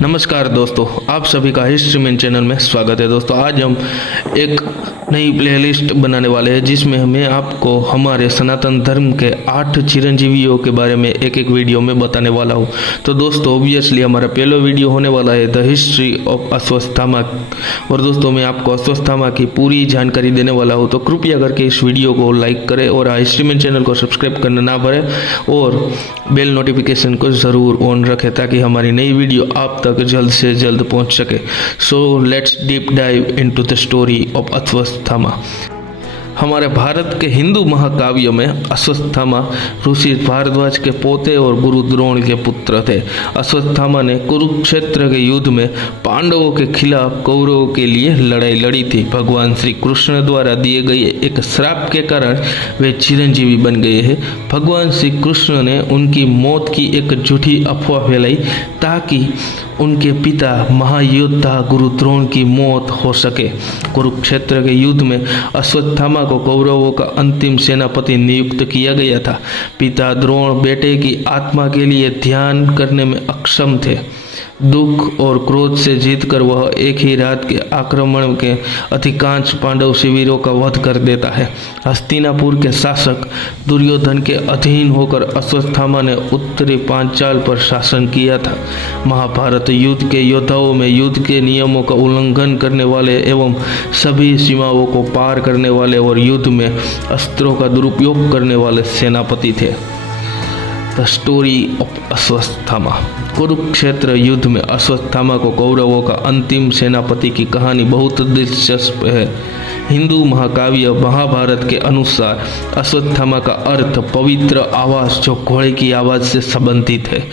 नमस्कार दोस्तों, आप सभी का हिस्ट्री मैन चैनल में स्वागत है। दोस्तों आज हम एक नई प्लेलिस्ट बनाने वाले हैं जिसमें मैं आपको हमारे सनातन धर्म के 8 चिरंजीवियों के बारे में एक एक वीडियो में बताने वाला हूं। तो दोस्तों ऑब्वियसली हमारा पहला वीडियो होने वाला है द हिस्ट्री ऑफ अश्वत्थामा। और दोस्तों मैं आपको अश्वत्थामा की पूरी जानकारी देने वाला हूँ, तो कृपया करके इस वीडियो को लाइक करें और हिस्ट्री मैन चैनल को सब्सक्राइब करना ना भूलें और बेल नोटिफिकेशन को ज़रूर ऑन रखें ताकि हमारी नई वीडियो आप तक जल्द से जल्द पहुंच सके। So let's deep dive into the story of Ashwatthama. हमारे भारत के हिंदू महाकाव्य में अश्वत्थामा ऋषि भारद्वाज के पोते और गुरु द्रोण के पुत्र थे। अश्वत्थामा ने कुरुक्षेत्र के युद्ध में पांडवों के खिलाफ कौरवों के लिए लड़ाई लड़ी थी। भगवान श्री कृष्ण द्वारा दिए गए एक श्राप के कारण वे चिरंजीवी बन गए हैं। भगवान श्री कृष्ण ने उनकी मौत की एक झूठी अफवाह फैलाई ताकि उनके पिता महायोद्धा गुरु द्रोण की मौत हो सके। कुरुक्षेत्र के युद्ध में अश्वत्थामा को कौरवों का अंतिम सेनापति नियुक्त किया गया था। पिता द्रोण बेटे की आत्मा के लिए ध्यान करने में अक्षम थे। दुख और क्रोध से जीतकर वह एक ही रात के आक्रमण के अधिकांश पांडव शिविरों का वध कर देता है। हस्तिनापुर के शासक दुर्योधन के अधीन होकर अश्वत्थामा ने उत्तरी पांचाल पर शासन किया था। महाभारत युद्ध के योद्धाओं में युद्ध के नियमों का उल्लंघन करने वाले एवं सभी सीमाओं को पार करने वाले और युद्ध में अस्त्रों का दुरुपयोग करने वाले सेनापति थे। The story of Ashwatthama. Kurukshetra युद्ध में अश्वत्थामा को कौरवों का अंतिम सेनापति की कहानी बहुत दिलचस्प है। हिंदू महाकाव्य महाभारत के अनुसार अश्वत्थामा का अर्थ पवित्र आवाज जो घोड़े की आवाज से संबंधित है।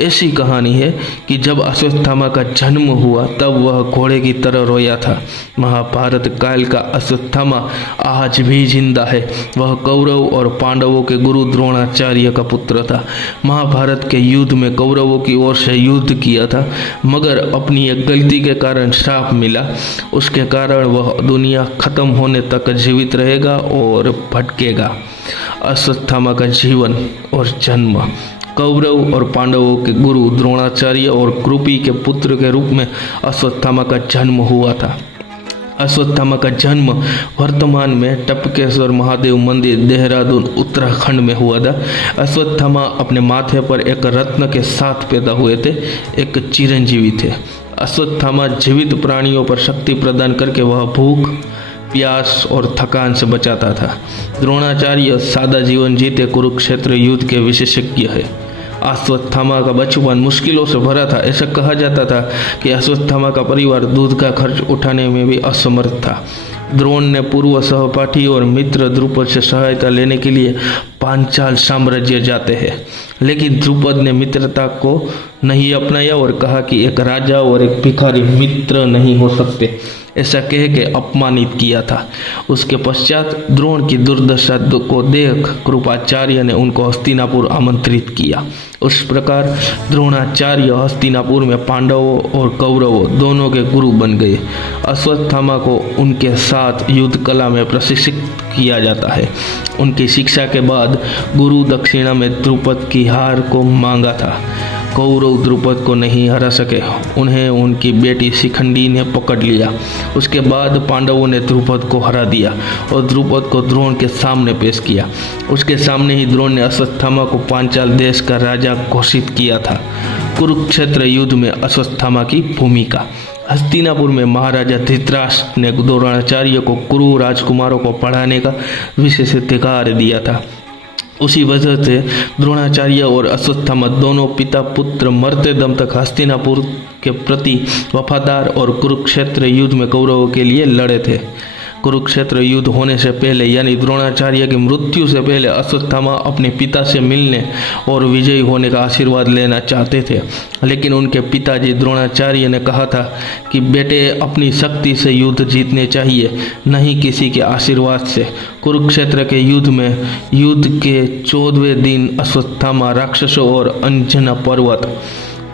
ऐसी कहानी है कि जब अश्वत्थामा का जन्म हुआ तब वह घोड़े की तरह रोया था। महाभारत काल का अश्वत्थामा आज भी जिंदा है। वह कौरव और पांडवों के गुरु द्रोणाचार्य का पुत्र था। महाभारत के युद्ध में कौरवों की ओर से युद्ध किया था, मगर अपनी एक गलती के कारण श्राप मिला। उसके कारण वह दुनिया खत्म होने तक जीवित रहेगा और भटकेगा। अश्वत्थामा का जीवन और जन्म। कौरव और पांडवों के गुरु द्रोणाचार्य और कृपि के पुत्र के रूप में अश्वत्थामा का जन्म हुआ था। अश्वत्थामा का जन्म वर्तमान में टपकेश्वर महादेव मंदिर देहरादून उत्तराखंड में हुआ था। अश्वत्थामा अपने माथे पर एक रत्न के साथ पैदा हुए थे। एक चिरंजीवी थे। अश्वत्थामा जीवित प्राणियों पर शक्ति प्रदान करके वह भूख प्यास और थकान से बचाता था। द्रोणाचार्य सादा जीवन जीते कुरुक्षेत्र युद्ध के विशेषज्ञ है। अश्वत्थामा का बचपन मुश्किलों से भरा था। ऐसा कहा जाता था कि अश्वत्थामा का परिवार दूध का खर्च उठाने में भी असमर्थ था। द्रोण ने पूर्व सहपाठी और मित्र द्रुपद से सहायता लेने के लिए पांचाल साम्राज्य जाते हैं, लेकिन द्रुपद ने मित्रता को नहीं अपनाया और कहा कि एक राजा और एक भिखारी मित्र नहीं हो सकते, ऐसा कह के अपमानित किया था। उसके पश्चात द्रोण की दुर्दशा को देख कृपाचार्य ने उनको हस्तिनापुर आमंत्रित किया। उस प्रकार द्रोणाचार्य हस्तिनापुर में पांडवों और कौरवों दोनों के गुरु बन गए। अश्वत्थामा को उनके साथ युद्ध कला में प्रशिक्षित किया जाता है। उनकी शिक्षा के बाद गुरु दक्षिणा में द्रुपद की हार को मांगा था। कौरव द्रुपद को नहीं हरा सके। उन्हें उनकी बेटी शिखंडी ने पकड़ लिया। उसके बाद पांडवों ने द्रुपद को हरा दिया और द्रुपद को द्रोण के सामने पेश किया। उसके सामने ही द्रोण ने अश्वत्थामा को पांचाल देश का राजा घोषित किया था। कुरुक्षेत्र युद्ध में अश्वत्थामा की भूमिका। हस्तिनापुर में महाराजा धृतराष्ट्र ने द्रोणाचार्य को कुरु राजकुमारों को पढ़ाने का विशेषाधिकार दिया था। उसी वजह से द्रोणाचार्य और अश्वत्थामा दोनों पिता पुत्र मरते दम तक हस्तिनापुर के प्रति वफादार और कुरुक्षेत्र युद्ध में कौरवों के लिए लड़े थे। कुरुक्षेत्र युद्ध होने से पहले यानी द्रोणाचार्य की मृत्यु से पहले अश्वत्थामा अपने पिता से मिलने और विजयी होने का आशीर्वाद लेना चाहते थे, लेकिन उनके पिताजी द्रोणाचार्य ने कहा था कि बेटे अपनी शक्ति से युद्ध जीतने चाहिए, नहीं किसी के आशीर्वाद से। कुरुक्षेत्र के युद्ध में युद्ध के 14वें दिन अश्वत्थामा राक्षसों और अंजना पर्वत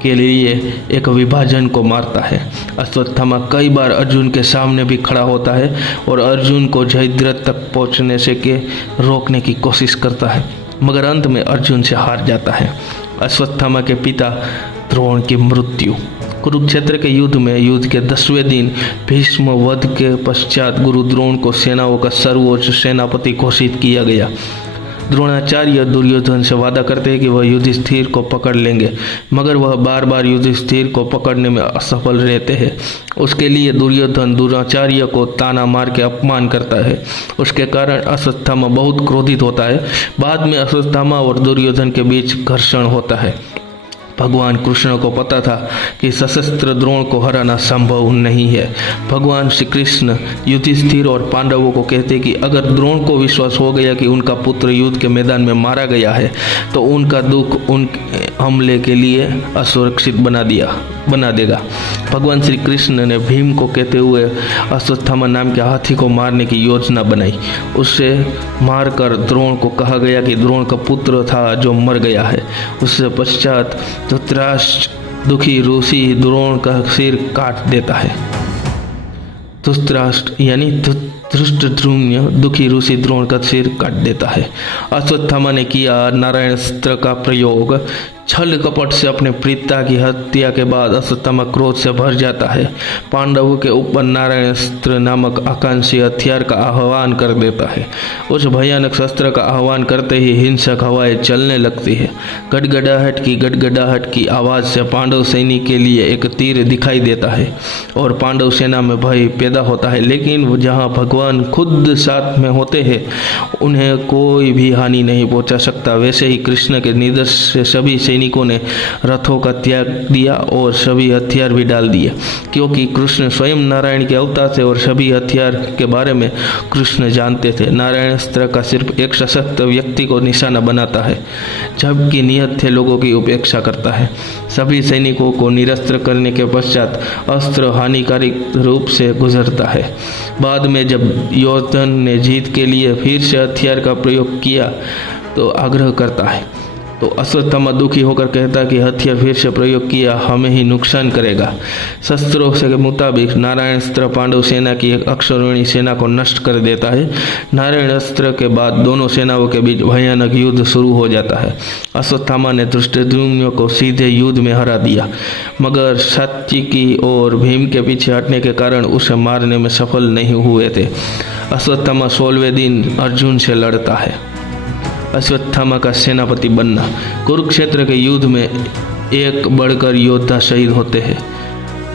के लिए एक विभाजन को मारता है। अश्वत्थामा कई बार अर्जुन के सामने भी खड़ा होता है और अर्जुन को जयद्रथ तक पहुंचने से के रोकने की कोशिश करता है, मगर अंत में अर्जुन से हार जाता है। अश्वत्थामा के पिता द्रोण की मृत्यु। कुरुक्षेत्र के युद्ध के 10वें दिन भीष्म वध के पश्चात गुरु द्रोण को सेनाओं का सर्वोच्च सेनापति घोषित किया गया। द्रोणाचार्य दुर्योधन से वादा करते हैं कि वह युधिष्ठिर को पकड़ लेंगे, मगर वह बार बार युधिष्ठिर को पकड़ने में असफल रहते हैं। उसके लिए दुर्योधन द्रोणाचार्य को ताना मार के अपमान करता है। उसके कारण अश्वत्थामा बहुत क्रोधित होता है। बाद में अश्वत्थामा और दुर्योधन के बीच घर्षण होता है। भगवान कृष्ण को पता था कि सशस्त्र द्रोण को हराना संभव नहीं है। भगवान श्री कृष्ण युधिष्ठिर और पांडवों को कहते कि अगर द्रोण को विश्वास हो गया कि उनका पुत्र युद्ध के मैदान में मारा गया है तो उनका दुख उन हमले के लिए असुरक्षित बना देगा। भगवान श्री कृष्ण ने भीम को कहते हुए अश्वत्थामा नाम के हाथी को मारने की योजना बनाई। उसे मारकर द्रोण को कहा गया कि द्रोण का पुत्र था जो मर गया है। उससे पश्चात धृतराष्ट्र दुखी रूसी द्रोण का सिर काट देता है। धृतराष्ट्र यानी धृष्टद्युम्न दुखी रूसी द्रोण का सिर काट देता है। अश्वत्थामा ने किया नारायणास्त्र का प्रयोग। छल कपट से अपने प्रीता की हत्या के बाद अश्वत्थामा क्रोध से भर जाता है। पांडवों के ऊपर नारायणास्त्र नामक आकांक्षी हथियार का आह्वान कर देता है। उस भयानक शस्त्र का आह्वान करते ही हिंसक हवाएं चलने लगती है। गड़गड़ाहट की आवाज़ से पांडव सैनिक के लिए एक तीर दिखाई देता है और पांडव सेना में भय पैदा होता है। लेकिन जहाँ भगवान खुद साथ में होते हैं उन्हें कोई भी हानि नहीं पहुँचा सकता। वैसे ही कृष्ण के निर्देश से सभी सैनिकों ने रथों का त्याग दिया और सभी हथियार भी डाल दिए, क्योंकि कृष्ण स्वयं नारायण के अवतार थे और सभी हथियार के बारे में कृष्ण जानते थे। नारायणास्त्र का सिर्फ एक सशक्त व्यक्ति को निशाना बनाता है, जबकि नियत थे लोगों की उपेक्षा करता है। सभी सैनिकों को निरस्त्र करने के पश्चात अस्त्र हानिकारक रूप से गुजरता है। बाद में जब योधन ने जीत के लिए फिर से हथियार का प्रयोग किया तो आग्रह करता है, तो अश्वत्थामा दुखी होकर कहता कि हथियार फिर से प्रयोग किया हमें ही नुकसान करेगा। शस्त्रों के मुताबिक नारायणास्त्र पांडव सेना की एक अक्षौहिणी सेना को नष्ट कर देता है। नारायणास्त्र के बाद दोनों सेनाओं के बीच भयानक युद्ध शुरू हो जाता है। अश्वत्थामा ने धृष्टद्युम्न को सीधे युद्ध में हरा दिया, मगर सात्विकी और भीम के पीछे हटने के कारण उसे मारने में सफल नहीं हुए थे। अश्वत्थामा 16वें दिन अर्जुन से लड़ता है। अश्वत्थामा का सेनापति बनना। कुरुक्षेत्र के युद्ध में एक बढ़कर योद्धा शहीद होते हैं।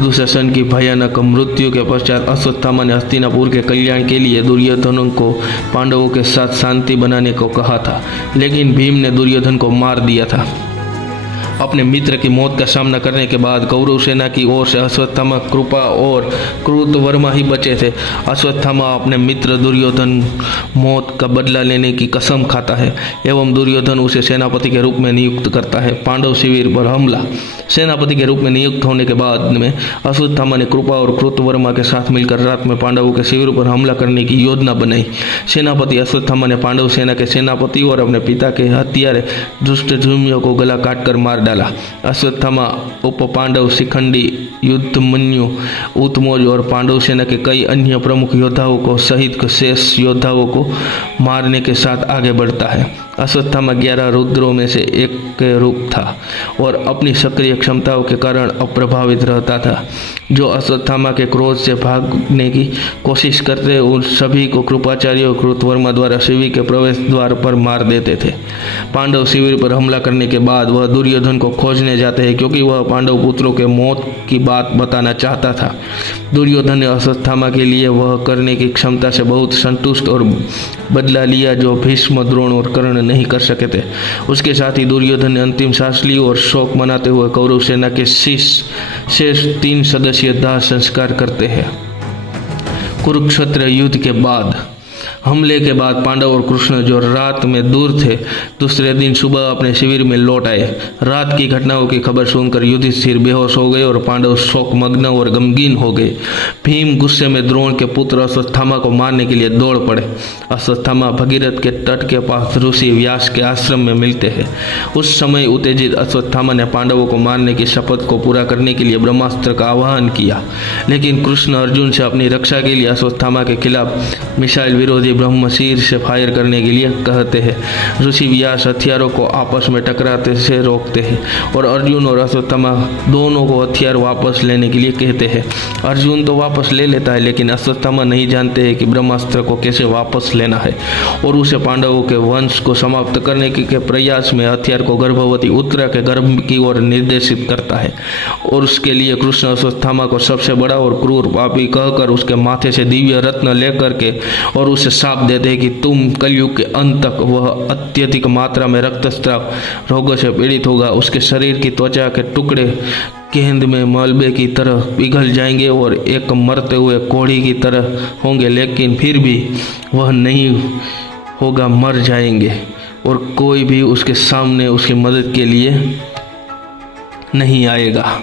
दुशासन की भयानक मृत्यु के पश्चात अश्वत्थामा ने हस्तिनापुर के कल्याण के लिए दुर्योधन को पांडवों के साथ शांति बनाने को कहा था, लेकिन भीम ने दुर्योधन को मार दिया था। अपने मित्र की मौत का सामना करने के बाद कौरव सेना की ओर से अश्वत्थामा, कृपा और कृतवर्मा ही बचे थे। अश्वत्थामा अपने मित्र दुर्योधन मौत का बदला लेने की कसम खाता है एवं दुर्योधन उसे सेनापति के रूप में नियुक्त करता है। पांडव शिविर पर हमला। सेनापति के रूप में नियुक्त होने के बाद में अश्वत्थामा ने कृपा और कृतवर्मा के साथ मिलकर रात में पांडवों के शिविर पर हमला करने की योजना बनाई। सेनापति अश्वत्थामा ने पांडव सेना के सेनापति और अपने पिता के हत्यारे धृष्टद्युम्न को गला काटकर मार डाला। अश्वत्थामा उप पांडव शिखंडी, युद्धमन्यु, उत्तमौज और पांडव सेना के कई अन्य प्रमुख योद्धाओं को सहित शेष योद्धाओं को मारने के साथ आगे बढ़ता है। अश्वत्थामा 11 रुद्रों में से एक के रूप था और अपनी सक्रिय क्षमताओं के कारण अप्रभावित रहता था। जो अश्वत्थामा के क्रोध से भागने की कोशिश करते उन सभी को कृपाचार्य और कृतवर्मा द्वारा शिविर के प्रवेश द्वार पर मार देते थे। पांडव शिविर पर हमला करने के बाद वह दुर्योधन को खोजने जाते हैं, क्योंकि वह पांडव पुत्रों के मौत की बात बताना चाहता था। दुर्योधन ने अश्वत्थामा के लिए वह करने की क्षमता से बहुत संतुष्ट और बदला लिया जो भीष्म, द्रोण और कर्ण नहीं कर सके थे। उसके साथ ही दुर्योधन ने अंतिम सांस ली और शोक मनाते हुए कौरव सेना के शेष 3 सदस्यीय दाह संस्कार करते हैं। कुरुक्षेत्र युद्ध के बाद हमले के बाद पांडव और कृष्ण जो रात में दूर थे, दूसरे दिन सुबह अपने शिविर में लौट आए। रात की घटनाओं की खबर सुनकर युधिष्ठिर बेहोश हो गए और पांडव शोकमग्न और गमगीन हो गए। भीम गुस्से में द्रोण के पुत्र अश्वत्थामा को मारने के लिए दौड़ पड़े। अश्वत्थामा भगीरथ के तट के पास ऋषि व्यास के आश्रम में मिलते हैं। उस समय उत्तेजित अश्वत्थामा ने पांडवों को मारने की शपथ को पूरा करने के लिए ब्रह्मास्त्र का आह्वान किया, लेकिन कृष्ण अर्जुन से अपनी रक्षा के लिए अश्वत्थामा के खिलाफ मिसाइल विरोधी ब्रह्म शीर से फायर करने के लिए कहते हैं। ऋषि व्यास हथियारों को आपस में टकराते से रोकते हैं और अर्जुन और अश्वत्थामा दोनों को हथियार वापस लेने के लिए कहते हैं। अर्जुन तो वापस ले लेता है, लेकिन अश्वत्थामा नहीं जानते हैं कि ब्रह्मास्त्र को कैसे वापस लेना है और उसे पांडवों के वंश को समाप्त करने के प्रयास में हथियार को गर्भवती उत्तरा के गर्भ की ओर निर्देशित करता है और उसके लिए कृष्ण अश्वत्थामा को सबसे बड़ा और क्रूर पापी कहकर उसके माथे से दिव्य रत्न लेकर के और उसे शाप देते हैं कि तुम कलयुग के अंत तक वह अत्यधिक मात्रा में रक्तस्राव रोगों से पीड़ित होगा। उसके शरीर की त्वचा के टुकड़े गेंद में मलबे की तरह पिघल जाएंगे और एक मरते हुए कोढ़ी की तरह होंगे, लेकिन फिर भी वह नहीं होगा, मर जाएंगे और कोई भी उसके सामने उसकी मदद के लिए नहीं आएगा।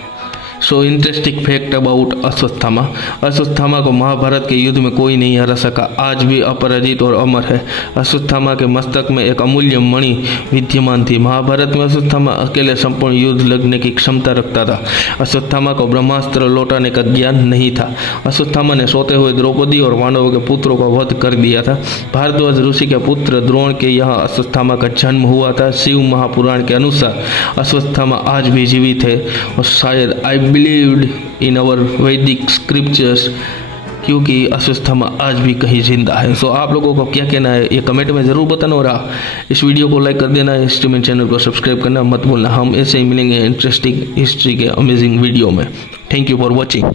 So interesting fact about Ashwatthama. Ashwatthama को महाभारत के युद्ध में कोई नहीं हरा सका, आज भी अपराजित और अमर है। अश्वत्थामा के मस्तक में एक अमूल्य मणि विद्यमान थी। महाभारत में अश्वत्थामा अकेले संपूर्ण युद्ध लड़ने की क्षमता रखता था। अश्वत्थामा को ब्रह्मास्त्र लौटाने का ज्ञान नहीं था। अश्वत्थामा ने सोते हुए द्रौपदी और पांडवों के पुत्रों का वध कर दिया था। भारद्वाज ऋषि के पुत्र द्रोण के यहाँ अश्वत्थामा का जन्म हुआ था। शिव महापुराण के अनुसार अश्वत्थामा आज भी जीवित है और शायद आई बिलीव्ड इन आवर वैदिक स्क्रिप्चर्स, क्योंकि अश्वत्थामा आज भी कहीं जिंदा है। सो आप लोगों को क्या कहना है ये कमेंट में ज़रूर बताना और इस वीडियो को लाइक कर देना, हिस्ट्री चैनल को सब्सक्राइब करना मत भूलना। हम ऐसे ही मिलेंगे इंटरेस्टिंग हिस्ट्री के अमेजिंग वीडियो में। Thank you for watching.